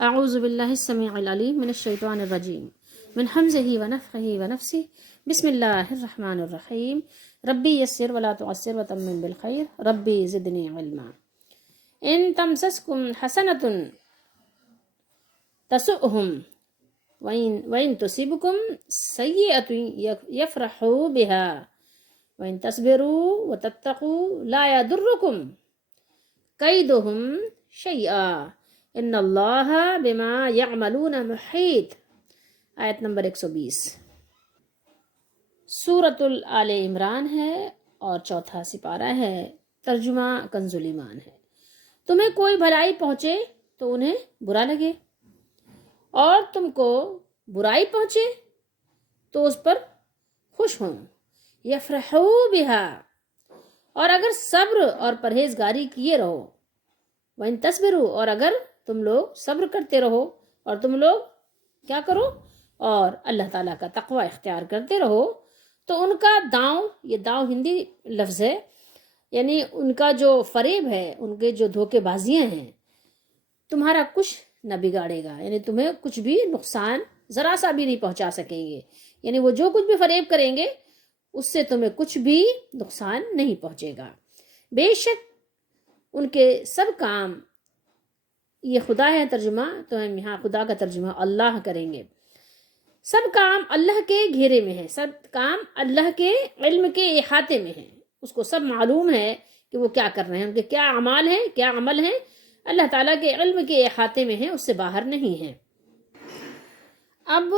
اعوذ باللہ السمیع العلیم من الشیطان الرجیم من حمزہ ونفخہ ونفسہ بسم اللہ الرحمن الرحیم ربی یسر ولا تعسر وتمم بالخیر ربی زدنی علما ان تمسسکم حسنۃ تسؤہم وَإِن تُصِبْكُمْ سَيِّئَةٌ يَفْرَحُوا بِهَا وَإِن تَصْبِرُوا وَتَتَّقُوا لَا يَضُرُّكُمْ كَيْدُهُمْ شَيْئًا إِنَّ اللَّهَ بِمَا يَعْمَلُونَ مُحِيطٌ۔ آیت نمبر 120 سورۃ آل عمران ہے اور چوتھا سپارہ ہے۔ ترجمہ کنز ایمان ہے۔ تمہیں کوئی بھلائی پہنچے تو انہیں برا لگے اور تم کو برائی پہنچے تو اس پر خوش ہوں۔ یفرحوا بہا، اور اگر صبر اور پرہیزگاری کیے رہو، وَإِن تَصْبِرُوا، اور اگر تم لوگ صبر کرتے رہو اور تم لوگ کیا کرو اور اللہ تعالیٰ کا تقوی اختیار کرتے رہو، تو ان کا داؤں، یہ داؤں ہندی لفظ ہے، یعنی ان کا جو فریب ہے، ان کے جو دھوکے بازیاں ہیں، تمہارا کچھ نہ بگاڑے گا، یعنی تمہیں کچھ بھی نقصان ذرا سا بھی نہیں پہنچا سکیں گے۔ یعنی وہ جو کچھ بھی فریب کریں گے اس سے تمہیں کچھ بھی نقصان نہیں پہنچے گا۔ بے شک ان کے سب کام، یہ خدا ہے ترجمہ، تو ہم یہاں خدا کا ترجمہ اللہ کریں گے۔ سب کام اللہ کے گھیرے میں ہے، سب کام اللہ کے علم کے احاطے میں ہے، اس کو سب معلوم ہے کہ وہ کیا کر رہے ہیں، ان کے کیا اعمال ہیں، کیا عمل ہیں، اللہ تعالیٰ کے علم کے احاطے میں ہیں، اس سے باہر نہیں ہیں۔ اب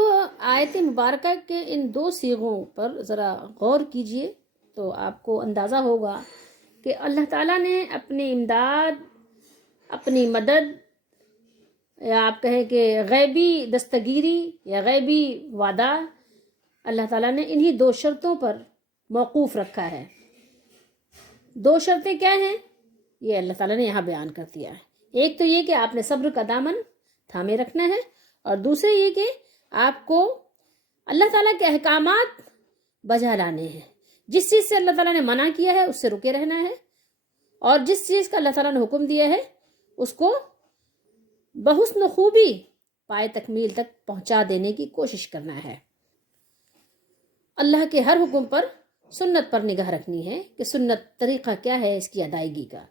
آیت مبارکہ کے ان دو صیغوں پر ذرا غور کیجئے تو آپ کو اندازہ ہوگا کہ اللہ تعالیٰ نے اپنی امداد، اپنی مدد، یا آپ کہیں کہ غیبی دستگیری یا غیبی وعدہ، اللہ تعالیٰ نے انہی دو شرطوں پر موقوف رکھا ہے۔ دو شرطیں کیا ہیں؟ یہ اللہ تعالیٰ نے یہاں بیان کر دیا ہے۔ ایک تو یہ کہ آپ نے صبر کا دامن تھامے رکھنا ہے، اور دوسرے یہ کہ آپ کو اللہ تعالیٰ کے احکامات بجا لانے ہیں۔ جس چیز سے اللہ تعالیٰ نے منع کیا ہے اس سے رکے رہنا ہے، اور جس چیز کا اللہ تعالیٰ نے حکم دیا ہے اس کو بحسن خوبی پائے تکمیل تک پہنچا دینے کی کوشش کرنا ہے۔ اللہ کے ہر حکم پر سنت پر نگاہ رکھنی ہے کہ سنت طریقہ کیا ہے اس کی ادائیگی کا۔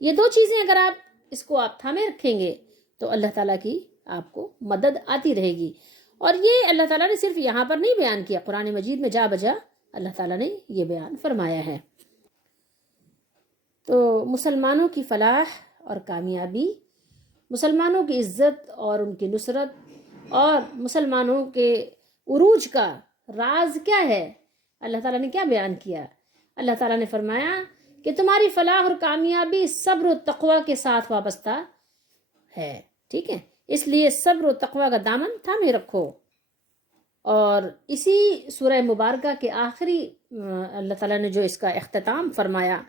یہ دو چیزیں اگر آپ اس کو آپ تھامے رکھیں گے تو اللہ تعالیٰ کی آپ کو مدد آتی رہے گی۔ اور یہ اللہ تعالیٰ نے صرف یہاں پر نہیں بیان کیا، قرآن مجید میں جا بجا اللہ تعالیٰ نے یہ بیان فرمایا ہے۔ تو مسلمانوں کی فلاح اور کامیابی، مسلمانوں کی عزت اور ان کی نصرت اور مسلمانوں کے عروج کا راز کیا ہے؟ اللہ تعالیٰ نے کیا بیان کیا؟ اللہ تعالیٰ نے فرمایا کہ تمہاری فلاح اور کامیابی صبر و تقوی کے ساتھ وابستہ ہے، ٹھیک ہے؟ اس لیے صبر و تقوی کا دامن تھامے رکھو۔ اور اسی سورہ مبارکہ کے آخری اللہ تعالیٰ نے جو اس کا اختتام فرمایا،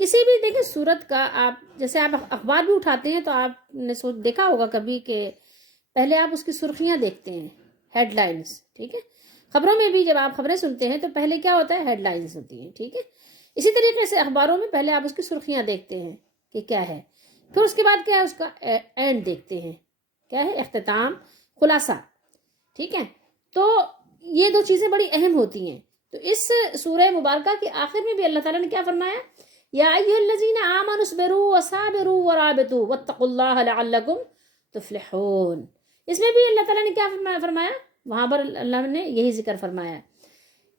کسی بھی دیکھیں سورت کا، آپ جیسے آپ اخبار بھی اٹھاتے ہیں تو آپ نے دیکھا ہوگا کبھی کہ پہلے آپ اس کی سرخیاں دیکھتے ہیں، ہیڈ لائنز، ٹھیک ہے؟ خبروں میں بھی جب آپ خبریں سنتے ہیں تو پہلے کیا ہوتا ہے؟ ہیڈ لائنز ہوتی ہیں، ٹھیک ہے؟ اسی طریقے سے اخباروں میں پہلے آپ اس کی سرخیاں دیکھتے ہیں کہ کیا ہے، پھر اس کے بعد کیا ہے؟ اس کا اینڈ دیکھتے ہیں، کیا ہے؟ اختتام، خلاصہ، ٹھیک ہے؟ تو یہ دو چیزیں بڑی اہم ہوتی ہیں۔ تو اس سورہ مبارکہ کے آخر میں بھی اللہ تعالیٰ نے کیا فرمایا؟ یا ایھا الذین آمنوا اصبروا وصابروا ورابطوا واتقوا اللہ لعلکم تفلحون۔ اس میں بھی اللہ تعالیٰ نے کیا فرمایا؟ وہاں پر اللہ نے یہی ذکر فرمایا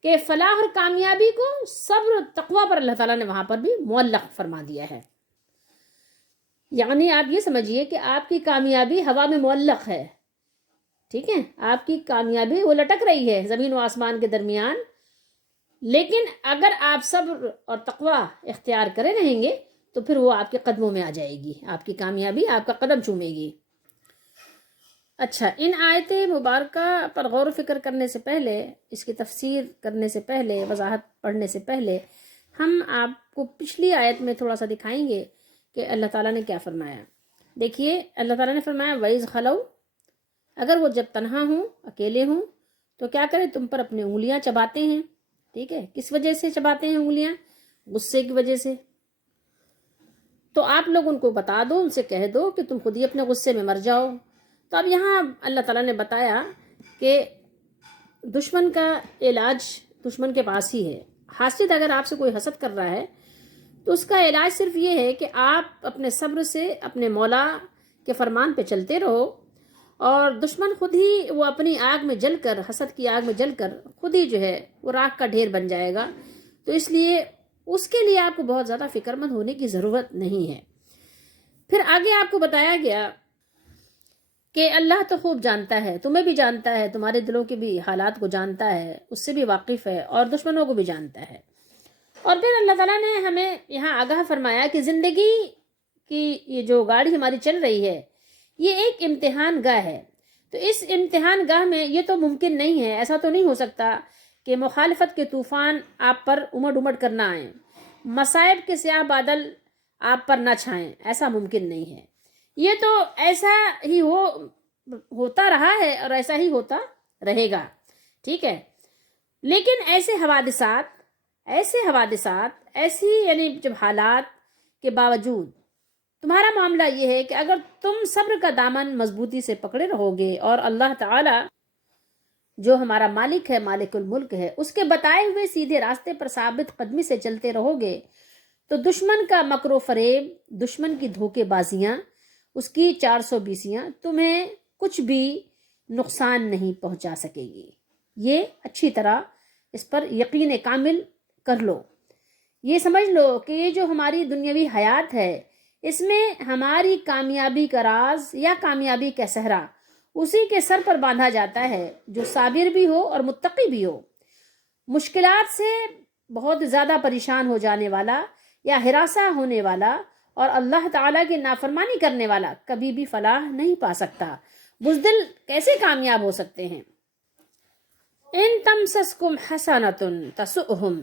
کہ فلاح اور کامیابی کو صبر و تقوی پر اللہ تعالیٰ نے وہاں پر بھی معلق فرما دیا ہے۔ یعنی آپ یہ سمجھیے کہ آپ کی کامیابی ہوا میں معلق ہے، ٹھیک ہے؟ آپ کی کامیابی وہ لٹک رہی ہے زمین و آسمان کے درمیان، لیکن اگر آپ صبر اور تقوی اختیار کرے رہیں گے تو پھر وہ آپ کے قدموں میں آ جائے گی، آپ کی کامیابی آپ کا قدم چومے گی۔ اچھا، ان آیت مبارکہ پر غور و فکر کرنے سے پہلے، اس کی تفسیر کرنے سے پہلے، وضاحت پڑھنے سے پہلے، ہم آپ کو پچھلی آیت میں تھوڑا سا دکھائیں گے کہ اللہ تعالیٰ نے کیا فرمایا۔ دیکھیے اللہ تعالیٰ نے فرمایا وَإِذْ خَلَوْا، اگر وہ جب تنہا ہوں، اکیلے ہوں، تو کیا کریں؟ تم پر اپنی انگلیاں چباتے ہیں، ٹھیک ہے؟ کس وجہ سے چباتے ہیں انگلیاں؟ غصے کی وجہ سے۔ تو آپ لوگ ان کو بتا دو، ان سے کہہ دو کہ تم خود ہی اپنے غصے میں مر جاؤ، تو اب یہاں اللہ تعالیٰ نے بتایا کہ دشمن کا علاج دشمن کے پاس ہی ہے. حاسد اگر آپ سے کوئی حسد کر رہا ہے تو اس کا علاج صرف یہ ہے کہ آپ اپنے صبر سے اپنے مولا کے فرمان پہ چلتے رہو، اور دشمن خود ہی وہ اپنی آگ میں جل کر، حسد کی آگ میں جل کر خود ہی جو ہے وہ راکھ کا ڈھیر بن جائے گا. تو اس لیے اس کے لیے آپ کو بہت زیادہ فکر مند ہونے کی ضرورت نہیں ہے. پھر آگے آپ کو بتایا گیا کہ اللہ تو خوب جانتا ہے، تمہیں بھی جانتا ہے، تمہارے دلوں کے بھی حالات کو جانتا ہے، اس سے بھی واقف ہے، اور دشمنوں کو بھی جانتا ہے. اور پھر اللہ تعالیٰ نے ہمیں یہاں آگاہ فرمایا کہ زندگی کی یہ جو گاڑی ہماری چل رہی ہے یہ ایک امتحان گاہ ہے. تو اس امتحان گاہ میں یہ تو ممکن نہیں ہے، ایسا تو نہیں ہو سکتا کہ مخالفت کے طوفان آپ پر امڑ امڑ کر نہ آئیں، مصائب کے سیاہ بادل آپ پر نہ چھائیں، ایسا ممکن نہیں ہے. یہ تو ایسا ہی ہوتا رہا ہے اور ایسا ہی ہوتا رہے گا، ٹھیک ہے. لیکن ایسے حوادثات ایسی یعنی جب حالات کے باوجود تمہارا معاملہ یہ ہے کہ اگر تم صبر کا دامن مضبوطی سے پکڑے رہو گے اور اللہ تعالی جو ہمارا مالک ہے، مالک الملک ہے، اس کے بتائے ہوئے سیدھے راستے پر ثابت قدمی سے چلتے رہو گے تو دشمن کا مکر و فریب، دشمن کی دھوکے بازیاں، اس کی 420 تمہیں کچھ بھی نقصان نہیں پہنچا سکے گی. یہ اچھی طرح اس پر یقین کامل کر لو. یہ سمجھ لو کہ یہ جو ہماری دنیاوی حیات ہے اس میں ہماری کامیابی کا راز یا کامیابی کا صحرا اسی کے سر پر باندھا جاتا ہے جو صابر بھی ہو اور متقی بھی ہو. مشکلات سے بہت زیادہ پریشان ہو جانے والا یا ہراساں ہونے والا اور اللہ تعالیٰ کی نافرمانی کرنے والا کبھی بھی فلاح نہیں پا سکتا. بزدل کیسے کامیاب ہو سکتے ہیں؟ ان تمسسکم حسنۃ تسؤہم،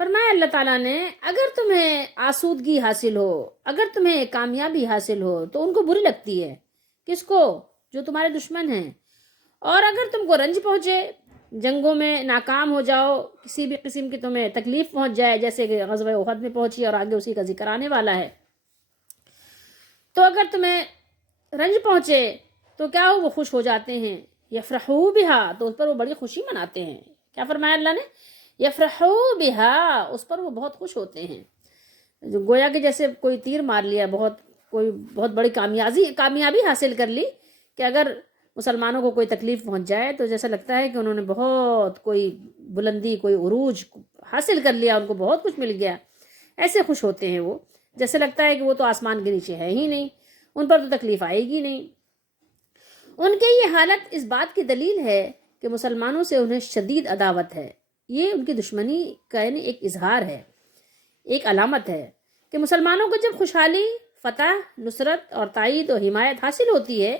فرمایا اللہ تعالیٰ نے اگر تمہیں آسودگی حاصل ہو، اگر تمہیں کامیابی حاصل ہو تو ان کو بری لگتی ہے. کس کو؟ جو تمہارے دشمن ہیں. اور اگر تم کو رنج پہنچے، جنگوں میں ناکام ہو جاؤ، کسی بھی قسم کی تمہیں تکلیف پہنچ جائے، جیسے کہ غزوہ احد میں پہنچی اور آگے اسی کا ذکر آنے والا ہے، تو اگر تمہیں رنج پہنچے تو کیا وہ خوش ہو جاتے ہیں. یفرحوا بہا، تو اس پر وہ بڑی خوشی مناتے ہیں. کیا فرمایا اللہ نے؟ یفرحوا بہا، اس پر وہ بہت خوش ہوتے ہیں. گویا کہ جیسے کوئی تیر مار لیا، کوئی بہت بڑی کامیابی حاصل کر لی کہ اگر مسلمانوں کو کوئی تکلیف پہنچ جائے تو جیسا لگتا ہے کہ انہوں نے بہت کوئی بلندی، کوئی عروج حاصل کر لیا، ان کو بہت کچھ مل گیا. ایسے خوش ہوتے ہیں وہ، جیسے لگتا ہے کہ وہ تو آسمان کے نیچے ہے ہی نہیں، ان پر تو تکلیف آئے گی نہیں. ان کے یہ حالت اس بات کی دلیل ہے کہ مسلمانوں سے انہیں شدید عداوت ہے. یہ ان کی دشمنی کا یعنی ایک اظہار ہے، ایک علامت ہے کہ مسلمانوں کو جب خوشحالی، فتح، نصرت اور تائید و حمایت حاصل ہوتی ہے،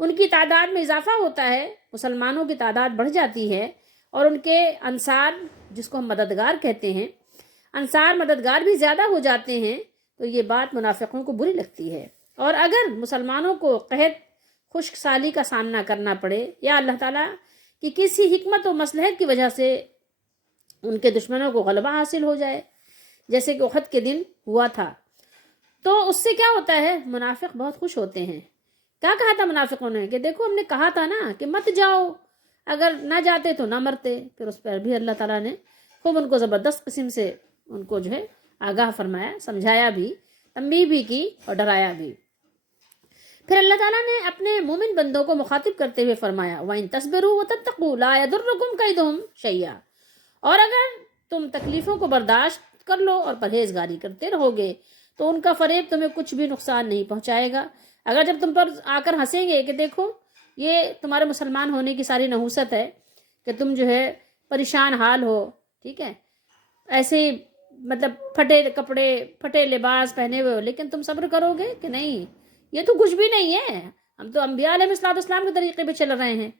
ان کی تعداد میں اضافہ ہوتا ہے، مسلمانوں کی تعداد بڑھ جاتی ہے، اور ان کے انصار، جس کو ہم مددگار کہتے ہیں، انصار مددگار بھی زیادہ ہو جاتے ہیں، تو یہ بات منافقوں کو بری لگتی ہے. اور اگر مسلمانوں کو قحط، خشک سالی کا سامنا کرنا پڑے یا اللہ تعالیٰ کی کسی حکمت و مصلحت کی وجہ سے ان کے دشمنوں کو غلبہ حاصل ہو جائے، جیسے کہ احد کے دن ہوا تھا، تو اس سے کیا ہوتا ہے؟ منافق بہت خوش ہوتے ہیں. کیا کہا تھا منافقوں نے کہ دیکھو ہم نے کہا تھا نا کہ مت جاؤ، اگر نہ جاتے تو نہ مرتے. پھر اس پر بھی اللہ تعالیٰ نے خوب ان کو زبردست قسم سے ان کو جو ہے آگاہ فرمایا، سمجھایا بھی، تنبیہ بھی کی اور ڈرایا بھی. پھر اللہ تعالیٰ نے اپنے مومن بندوں کو مخاطب کرتے ہوئے فرمایا وَإِن تَصْبِرُوا وَتَتَّقُوا لَا يَضُرُّكُمْ كَيْدُهُمْ شَيْئًا، اور اگر تم تکلیفوں کو برداشت کر لو اور پرہیزگاری کرتے رہو گے تو ان کا فریب تمہیں کچھ بھی نقصان نہیں پہنچائے گا. اگر جب تم پر آ کر ہنسیں گے کہ دیکھو یہ تمہارے مسلمان ہونے کی ساری نحوست ہے کہ تم جو ہے پریشان حال ہو، ٹھیک ہے، ایسے مطلب پھٹے کپڑے، پھٹے لباس پہنے ہوئے ہو، لیکن تم صبر کرو گے کہ نہیں یہ تو کچھ بھی نہیں ہے، ہم تو انبیاء علیہ السلام کے طریقے پہ چل رہے ہیں،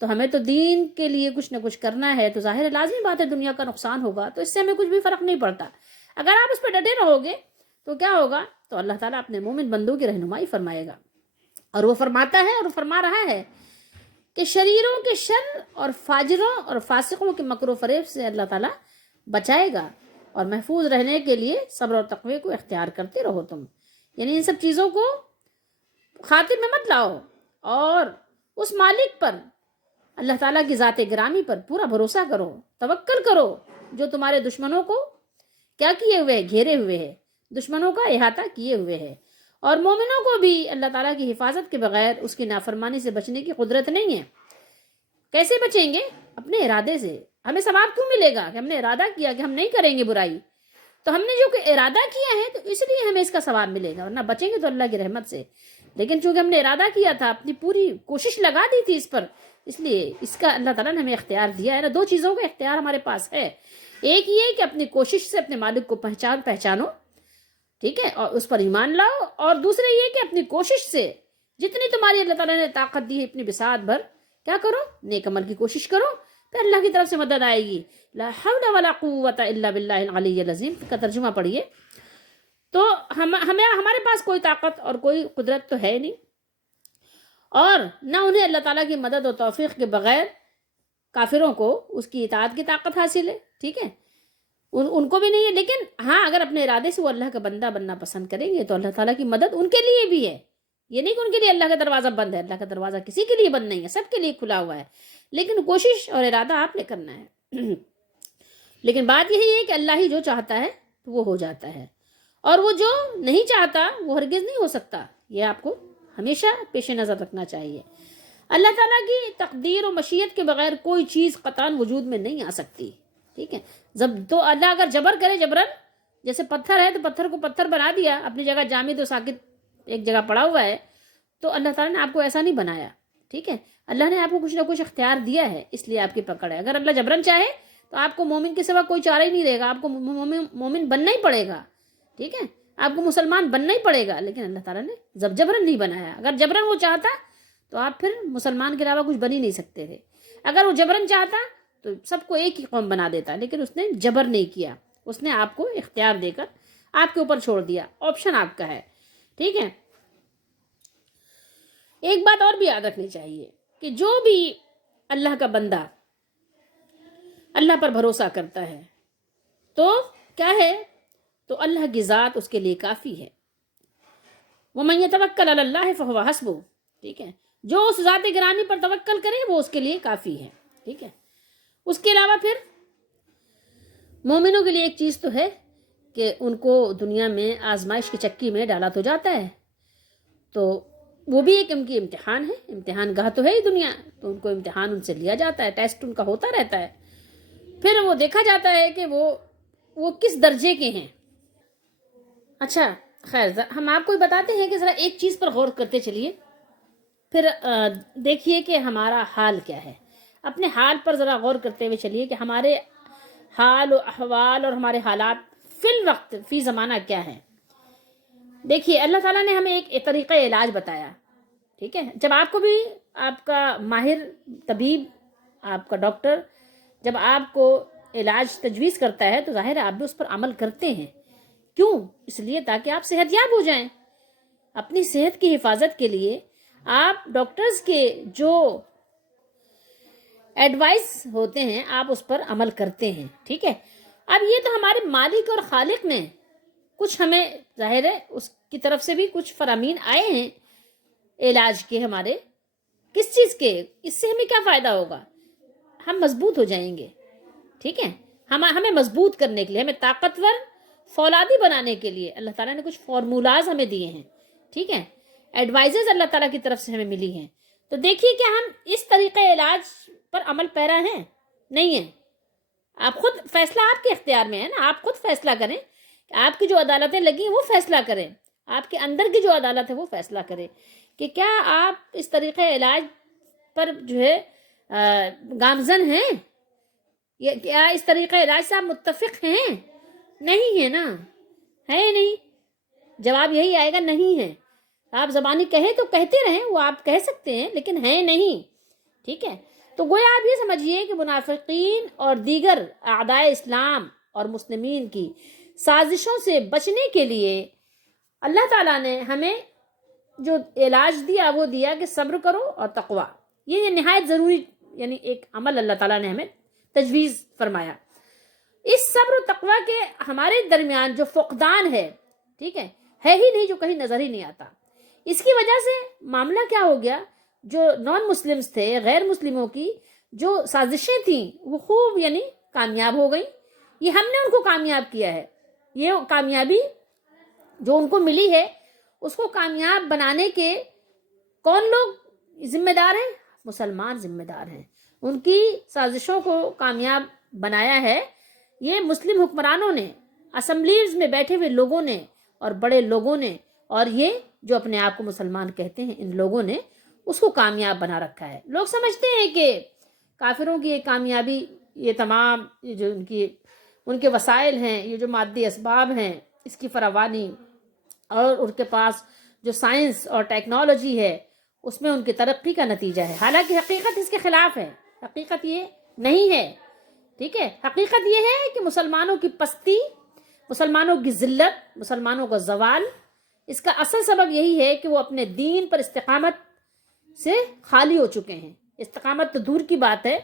تو ہمیں تو دین کے لیے کچھ نہ کچھ کرنا ہے، تو ظاہر لازمی بات ہے دنیا کا نقصان ہوگا، تو اس سے ہمیں کچھ بھی فرق نہیں پڑتا. اگر آپ اس پہ ڈٹے رہو گے تو کیا ہوگا؟ تو اللہ تعالیٰ اپنے مومن بندوں کی رہنمائی فرمائے گا. اور وہ فرماتا ہے اور فرما رہا ہے کہ شریروں کے شر اور فاجروں اور فاسقوں کے مکر و فریب سے اللہ تعالیٰ بچائے گا، اور محفوظ رہنے کے لیے صبر اور تقوی کو اختیار کرتے رہو تم. یعنی ان سب چیزوں کو خاطر میں مت لاؤ اور اس مالک پر، اللہ تعالیٰ کی ذات گرامی پر پورا بھروسہ کرو، توکل کرو، جو تمہارے دشمنوں کو کیا کیے ہوئے ہے؟ گھیرے ہوئے ہے، دشمنوں کا احاطہ کیے ہوئے ہے۔ اور مومنوں کو بھی اللہ تعالیٰ کی حفاظت کے بغیر اس کی نافرمانی سے بچنے کی قدرت نہیں ہے۔ کیسے بچیں گے؟ اپنے ارادے سے۔ ہمیں ثواب کیوں ملے گا؟ کہ ہم نے ارادہ کیا کہ ہم نہیں کریں گے برائی، تو ہم نے جو کہ ارادہ کیا ہے تو اس لیے ہمیں اس کا ثواب ملے گا، ورنہ بچیں گے تو اللہ کی رحمت سے۔ لیکن چونکہ ہم نے ارادہ کیا تھا، اپنی پوری کوشش لگا دی تھی اس پر، اس لیے اس کا اللہ تعالیٰ نے ہمیں اختیار دیا ہے نا۔ دو چیزوں کا اختیار ہمارے پاس ہے، ایک یہ کہ اپنی کوشش سے اپنے مالک کو پہچانو، ٹھیک ہے، اور اس پر ایمان لاؤ، اور دوسرے یہ کہ اپنی کوشش سے جتنی تمہاری اللہ تعالیٰ نے طاقت دی ہے اپنی بساط بھر کیا کرو؟ نیک عمل کی کوشش کرو، پھر اللہ کی طرف سے مدد آئے گی۔ لا حول ولا قوت الا باللہ العلی العظیم کا ترجمہ پڑھیے۔ تو ہمارے پاس کوئی طاقت اور کوئی قدرت تو ہے نہیں، اور نہ انہیں اللہ تعالیٰ کی مدد و توفیق کے بغیر کافروں کو اس کی اطاعت کی طاقت حاصل ہے، ٹھیک ہے، ان کو بھی نہیں ہے۔ لیکن ہاں، اگر اپنے ارادے سے وہ اللہ کا بندہ بننا پسند کریں گے تو اللہ تعالیٰ کی مدد ان کے لیے بھی ہے۔ یہ نہیں کہ ان کے لیے اللہ کا دروازہ بند ہے، اللہ کا دروازہ کسی کے لیے بند نہیں ہے، سب کے لیے کھلا ہوا ہے، لیکن کوشش اور ارادہ آپ نے کرنا ہے۔ لیکن بات یہی ہے کہ اللہ ہی جو چاہتا ہے تو وہ ہو جاتا ہے، اور وہ جو نہیں چاہتا وہ ہرگز نہیں ہو سکتا، یہ آپ کو ہمیشہ پیش نظر رکھنا چاہیے۔ اللہ تعالیٰ کی تقدیر و مشیت کے بغیر کوئی چیز قطعاً وجود میں نہیں آ سکتی، ٹھیک ہے۔ تو اللہ اگر جبر کرے، جبرن، جیسے پتھر ہے تو پتھر کو پتھر بنا دیا، اپنی جگہ جامد و ساکت ایک جگہ پڑا ہوا ہے، تو اللہ تعالیٰ نے آپ کو ایسا نہیں بنایا، ٹھیک ہے۔ اللہ نے آپ کو کچھ نہ کچھ اختیار دیا ہے، اس لیے آپ کی پکڑ ہے۔ اگر اللہ جبرن چاہے تو آپ کو مومن کے سوا کوئی چارہ ہی نہیں رہے گا، آپ کو مومن بننا ہی پڑے گا، ٹھیک ہے، آپ کو مسلمان بننا ہی پڑے گا۔ لیکن اللہ تعالیٰ نے جبرن نہیں بنایا۔ اگر جبرن وہ چاہتا تو آپ پھر مسلمان کے علاوہ کچھ بن ہی نہیں سکتے تھے۔ اگر وہ جبرن چاہتا تو سب کو ایک ہی قوم بنا دیتا، لیکن اس نے جبر نہیں کیا، اس نے آپ کو اختیار دے کر آپ کے اوپر چھوڑ دیا، آپشن آپ کا ہے، ٹھیک ہے۔ ایک بات اور بھی یاد رکھنی چاہیے کہ جو بھی اللہ کا بندہ اللہ پر بھروسہ کرتا ہے تو کیا ہے؟ تو اللہ کی ذات اس کے لیے کافی ہے۔ وَمَن يَتَوَكَّلْ عَلَى اللَّهِ فَهُوَ حَسْبُهُ، ٹھیک ہے، جو اس ذات گرامی پر توکل کرے وہ اس کے لیے کافی ہے، ٹھیک ہے۔ اس کے علاوہ پھر مومنوں کے لیے ایک چیز تو ہے کہ ان کو دنیا میں آزمائش کی چکی میں ڈالا تو جاتا ہے، تو وہ بھی ایک ان کی امتحان ہے، امتحان گاہ تو ہے ہی دنیا، تو ان کو امتحان ان سے لیا جاتا ہے، ٹیسٹ ان کا ہوتا رہتا ہے، پھر وہ دیکھا جاتا ہے کہ وہ کس درجے کے ہیں۔ اچھا خیر، ہم آپ کو بتاتے ہیں کہ ذرا ایک چیز پر غور کرتے چلیے، پھر دیکھیے کہ ہمارا حال کیا ہے۔ اپنے حال پر ذرا غور کرتے ہوئے چلیے کہ ہمارے حال و احوال اور ہمارے حالات فی الوقت فی زمانہ کیا ہے۔ دیکھیے، اللہ تعالیٰ نے ہمیں ایک طریقہ علاج بتایا، ٹھیک ہے۔ جب آپ کو بھی آپ کا ماہر طبیب، آپ کا ڈاکٹر جب آپ کو علاج تجویز کرتا ہے تو ظاہر ہے آپ بھی اس پر عمل کرتے ہیں، کیوں؟ اس لیے تاکہ آپ صحت یاب ہو جائیں۔ اپنی صحت کی حفاظت کے لیے آپ ڈاکٹرز کے جو ایڈوائس ہوتے ہیں آپ اس پر عمل کرتے ہیں، ٹھیک ہے۔ اب یہ تو ہمارے مالک اور خالق نے کچھ ہمیں ظاہر ہے اس کی طرف سے بھی کچھ فرامین آئے ہیں علاج کے، ہمارے کس چیز کے، اس سے ہمیں کیا فائدہ ہوگا؟ ہم مضبوط ہو جائیں گے، ٹھیک ہے۔ ہمیں مضبوط کرنے کے لیے، ہمیں طاقتور فولادی بنانے کے لیے اللہ تعالیٰ نے کچھ فارمولاز ہمیں دیے ہیں، ٹھیک ہے، ایڈوائزز اللہ تعالیٰ کی طرف سے ہمیں ملی ہیں۔ تو دیکھیے کہ ہم اس طریقے علاج پر عمل پیرا ہیں، نہیں ہیں۔ آپ خود فیصلہ آپ کے اختیار میں ہے نا، آپ خود فیصلہ کریں کہ آپ کی جو عدالتیں لگی ہیں وہ فیصلہ کریں، آپ کے اندر کی جو عدالت ہے وہ فیصلہ کرے کہ کیا آپ اس طریقے علاج پر جو ہے گامزن ہیں، یہ کیا اس طریقے علاج سے آپ متفق ہیں؟ نہیں ہے نا، ہے نہیں، جواب یہی آئے گا، نہیں ہے۔ آپ زبانی کہیں تو کہتے رہیں، وہ آپ کہہ سکتے ہیں، لیکن ہے نہیں، ٹھیک ہے۔ تو گویا آپ یہ سمجھیے کہ منافقین اور دیگر اعدائے اسلام اور مسلمین کی سازشوں سے بچنے کے لیے اللہ تعالیٰ نے ہمیں جو علاج دیا وہ دیا کہ صبر کرو اور تقوی، یہ نہایت ضروری یعنی ایک عمل اللہ تعالیٰ نے ہمیں تجویز فرمایا۔ اس صبر و تقوی کے ہمارے درمیان جو فقدان ہے، ٹھیک ہے ہی نہیں، جو کہیں نظر ہی نہیں آتا، اس کی وجہ سے معاملہ کیا ہو گیا؟ جو نان مسلمس تھے، غیر مسلموں کی جو سازشیں تھیں وہ خوب یعنی کامیاب ہو گئیں. یہ ہم نے ان کو کامیاب کیا ہے. یہ کامیابی جو ان کو ملی ہے اس کو کامیاب بنانے کے کون لوگ ذمہ دار ہیں؟ مسلمان ذمہ دار ہیں. ان کی سازشوں کو کامیاب بنایا ہے یہ مسلم حکمرانوں نے، اسمبلیز میں بیٹھے ہوئے لوگوں نے اور بڑے لوگوں نے، اور یہ جو اپنے آپ کو مسلمان کہتے ہیں ان لوگوں نے اس کو کامیاب بنا رکھا ہے. لوگ سمجھتے ہیں کہ کافروں کی یہ کامیابی، یہ تمام یہ جو ان کے وسائل ہیں، یہ جو مادی اسباب ہیں، اس کی فراوانی اور ان کے پاس جو سائنس اور ٹیکنالوجی ہے اس میں ان کی ترقی کا نتیجہ ہے. حالانکہ حقیقت اس کے خلاف ہے. حقیقت یہ نہیں ہے. ٹھیک ہے، حقیقت یہ ہے کہ مسلمانوں کی پستی، مسلمانوں کی ذلت، مسلمانوں کا زوال، اس کا اصل سبب یہی ہے کہ وہ اپنے دین پر استقامت سے خالی ہو چکے ہیں. استقامت تو دور کی بات ہے،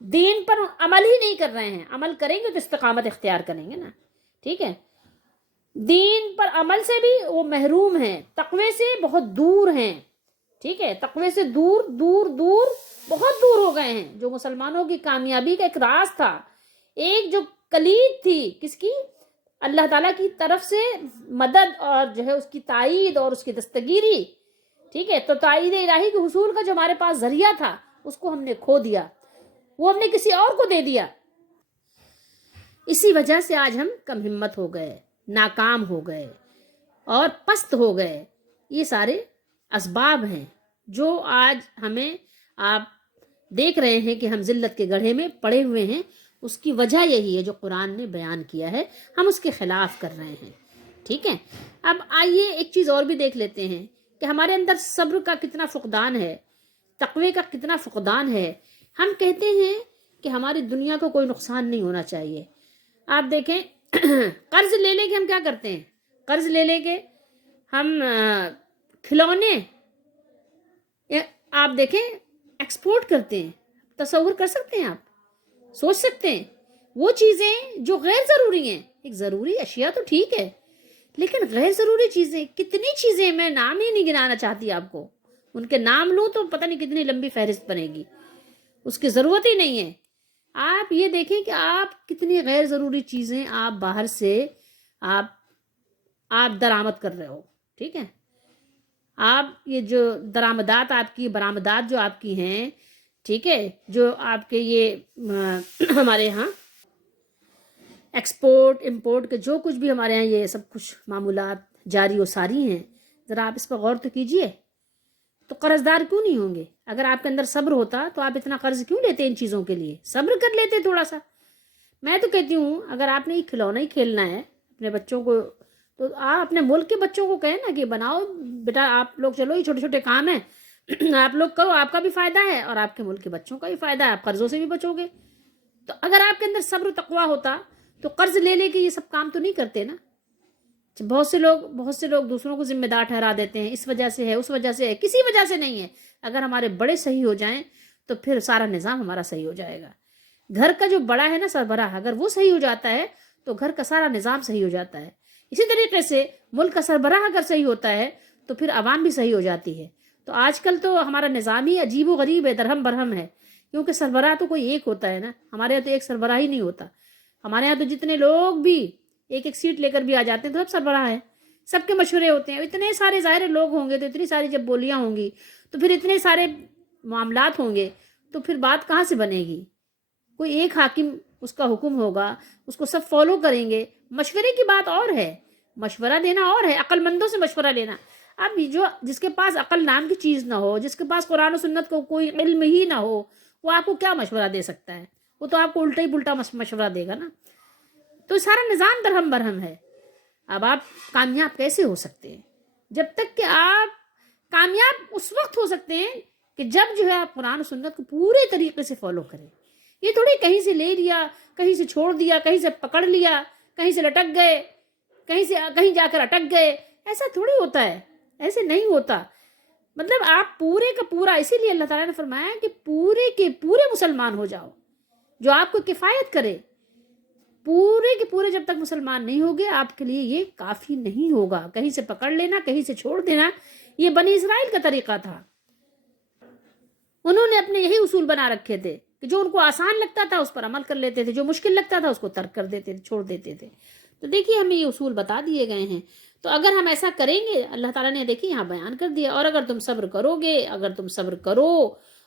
دین پر عمل ہی نہیں کر رہے ہیں. عمل کریں گے تو استقامت اختیار کریں گے نا. ٹھیک ہے، دین پر عمل سے بھی وہ محروم ہیں، تقوی سے بہت دور ہیں. ٹھیک ہے، تقوی سے دور دور دور بہت دور ہو گئے ہیں. جو مسلمانوں کی کامیابی کا ایک راز تھا، ایک جو کلید تھی کس کی؟ اللہ تعالیٰ کی طرف سے مدد اور جو ہے اس کی تائید اور اس کی دستگیری. ٹھیک ہے، تو تائید الہی کے حصول کا جو ہمارے پاس ذریعہ تھا اس کو ہم نے کھو دیا، وہ ہم نے کسی اور کو دے دیا. اسی وجہ سے آج ہم کم ہمت ہو گئے، ناکام ہو گئے اور پست ہو گئے. یہ سارے اسباب ہیں جو آج ہمیں آپ دیکھ رہے ہیں کہ ہم ذلت کے گڑھے میں پڑے ہوئے ہیں. اس کی وجہ یہی ہے جو قرآن نے بیان کیا ہے، ہم اس کے خلاف کر رہے ہیں. ٹھیک ہے، اب آئیے ایک چیز اور بھی دیکھ لیتے ہیں کہ ہمارے اندر صبر کا کتنا فقدان ہے، تقوی کا کتنا فقدان ہے. ہم کہتے ہیں کہ ہماری دنیا کو کوئی نقصان نہیں ہونا چاہیے. آپ دیکھیں قرض لے لے کے ہم کیا کرتے ہیں؟ قرض لے لے کے ہم کھلونے آپ دیکھیں ایکسپورٹ کرتے ہیں. تصور کر سکتے ہیں آپ؟ سوچ سکتے ہیں وہ چیزیں جو غیر ضروری ہیں. ایک ضروری اشیاء تو ٹھیک ہے، لیکن غیر ضروری چیزیں کتنی چیزیں، میں نام ہی نہیں گنانا چاہتی آپ کو. ان کے نام لوں تو پتہ نہیں کتنی لمبی فہرست بنے گی، اس کی ضرورت ہی نہیں ہے. آپ یہ دیکھیں کہ آپ کتنی غیر ضروری چیزیں آپ باہر سے آپ درآمد کر رہے ہو. ٹھیک ہے، آپ یہ جو درآمدات آپ کی، برآمدات جو آپ کی ہیں، ٹھیک ہے، جو آپ کے یہ ہمارے ہاں ایکسپورٹ امپورٹ کے جو کچھ بھی ہمارے ہاں یہ سب کچھ معمولات جاری و ساری ہیں، ذرا آپ اس پر غور تو کیجئے. تو قرض دار کیوں نہیں ہوں گے؟ اگر آپ کے اندر صبر ہوتا تو آپ اتنا قرض کیوں لیتے؟ ان چیزوں کے لیے صبر کر لیتے تھوڑا سا. میں تو کہتی ہوں اگر آپ نے یہ کھلونا ہی کھیلنا ہے اپنے بچوں کو، تو آپ اپنے ملک کے بچوں کو کہیں نا کہ بناؤ بیٹا، آپ لوگ چلو یہ چھوٹے چھوٹے کام ہیں آپ لوگ کرو، آپ کا بھی فائدہ ہے اور آپ کے ملک کے بچوں کا بھی فائدہ ہے، آپ قرضوں سے بھی بچو گے. تو اگر آپ کے اندر صبر و تقویٰ ہوتا تو قرض لے لے کے یہ سب کام تو نہیں کرتے نا. بہت سے لوگ دوسروں کو ذمہ دار ٹھہرا دیتے ہیں، اس وجہ سے ہے، اس وجہ سے ہے. کسی وجہ سے نہیں ہے. اگر ہمارے بڑے صحیح ہو جائیں تو پھر سارا نظام ہمارا صحیح ہو جائے گا. گھر کا جو بڑا ہے نا سربراہ، اگر وہ صحیح ہو جاتا ہے تو گھر کا سارا نظام صحیح ہو جاتا ہے. اسی طریقے سے ملک کا سربراہ اگر صحیح ہوتا ہے تو پھر عوام بھی صحیح ہو جاتی ہے. تو آج کل تو ہمارا نظام ہی عجیب و غریب ہے، درہم برہم ہے، کیونکہ سربراہ تو کوئی ایک ہوتا ہے نا. ہمارے یہاں تو ایک سربراہ ہی نہیں ہوتا. ہمارے یہاں تو جتنے لوگ بھی ایک ایک سیٹ لے کر بھی آ جاتے ہیں تو سب سربراہ ہیں، سب کے مشورے ہوتے ہیں. اتنے سارے ظاہر لوگ ہوں گے تو اتنی ساری جب بولیاں ہوں گی تو پھر اتنے سارے معاملات ہوں گے تو پھر بات کہاں سے بنے گی؟ کوئی ایک حاکم اس کا حکم ہوگا، اس کو سب فالو کریں گے. مشورے کی بات اور ہے، مشورہ دینا اور ہے، عقل مندوں سے مشورہ لینا. اب جس کے پاس عقل نام کی چیز نہ ہو، جس کے پاس قرآن و سنت کو کوئی علم ہی نہ ہو، وہ آپ کو کیا مشورہ دے سکتا ہے؟ وہ تو آپ کو الٹا ہی پلٹا مشورہ دے گا نا. تو سارا نظام درہم برہم ہے. اب آپ کامیاب کیسے ہو سکتے ہیں؟ جب تک کہ آپ کامیاب اس وقت ہو سکتے ہیں کہ جب جو ہے آپ قرآن و سنت کو پورے طریقے سے فالو کریں. یہ تھوڑی کہیں سے لے لیا، کہیں سے چھوڑ دیا، کہیں سے پکڑ لیا، کہیں سے لٹک گئے، کہیں جا کر اٹک گئے. ایسا تھوڑی ہوتا ہے، ایسے نہیں ہوتا. مطلب آپ پورے کا پورا، اسی لیے اللہ تعالیٰ نے فرمایا کہ پورے کے پورے مسلمان ہو جاؤ جو آپ کو کفایت کرے. پورے کے پورے جب تک مسلمان نہیں ہوگے آپ کے لیے یہ کافی نہیں ہوگا. کہیں سے پکڑ لینا، کہیں سے چھوڑ دینا، یہ بنی اسرائیل کا طریقہ تھا. انہوں نے اپنے یہی اصول بنا رکھے تھے کہ جو ان کو آسان لگتا تھا اس پر عمل کر لیتے تھے، جو مشکل لگتا تھا اس کو ترک کر دیتے تھے، چھوڑ دیتے تھے۔ تو دیکھیے ہمیں یہ اصول بتا دیے گئے ہیں، تو اگر ہم ایسا کریں گے، اللہ تعالیٰ نے دیکھیے یہاں بیان کر دیا، اور اگر تم صبر کرو گے، اگر تم صبر کرو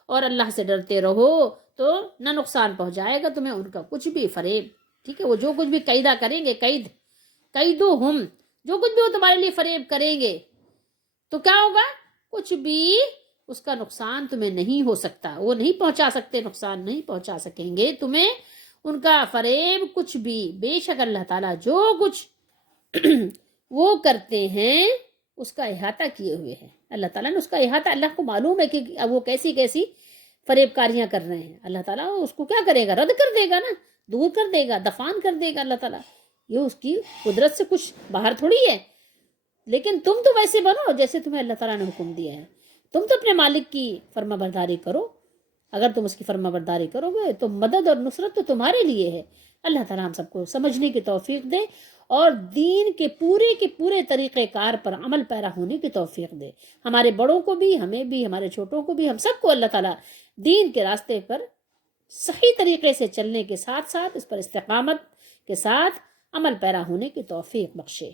اور اللہ سے ڈرتے رہو تو نہ نقصان پہنچائے گا تمہیں ان کا کچھ بھی فریب، ٹھیک ہے؟ وہ جو کچھ بھی قیدہ کریں گے، قیدہم، جو کچھ بھی وہ تمہارے لیے فریب کریں گے تو کیا ہوگا؟ کچھ بھی اس کا نقصان تمہیں نہیں ہو سکتا، وہ نہیں پہنچا سکتے، نقصان نہیں پہنچا سکیں گے تمہیں ان کا فریب کچھ بھی۔ بے شک اللہ تعالیٰ جو کچھ وہ کرتے ہیں اس کا احاطہ کیے ہوئے ہیں۔ اللہ تعالیٰ نے اس کا احاطہ، اللہ کو معلوم ہے کہ وہ کیسی کیسی فریب کاریاں کر رہے ہیں۔ اللہ تعالیٰ اس کو کیا کرے گا؟ رد کر دے گا نا، دور کر دے گا، دفان کر دے گا اللہ تعالیٰ۔ یہ اس کی قدرت سے کچھ باہر تھوڑی ہے، لیکن تم تو ویسے بنو جیسے تمہیں اللہ تعالیٰ نے حکم دیا ہے۔ تم تو اپنے مالک کی فرما برداری کرو، اگر تم اس کی فرما برداری کرو گے تو مدد اور نصرت تو تمہارے لیے ہے۔ اللہ تعالیٰ ہم سب کو سمجھنے کی توفیق دے اور دین کے پورے طریقہ کار پر عمل پیرا ہونے کی توفیق دے، ہمارے بڑوں کو بھی، ہمیں بھی، ہمارے چھوٹوں کو بھی، ہم سب کو اللہ تعالیٰ دین کے راستے پر صحیح طریقے سے چلنے کے ساتھ ساتھ اس پر استقامت کے ساتھ عمل پیرا ہونے کی توفیق بخشے۔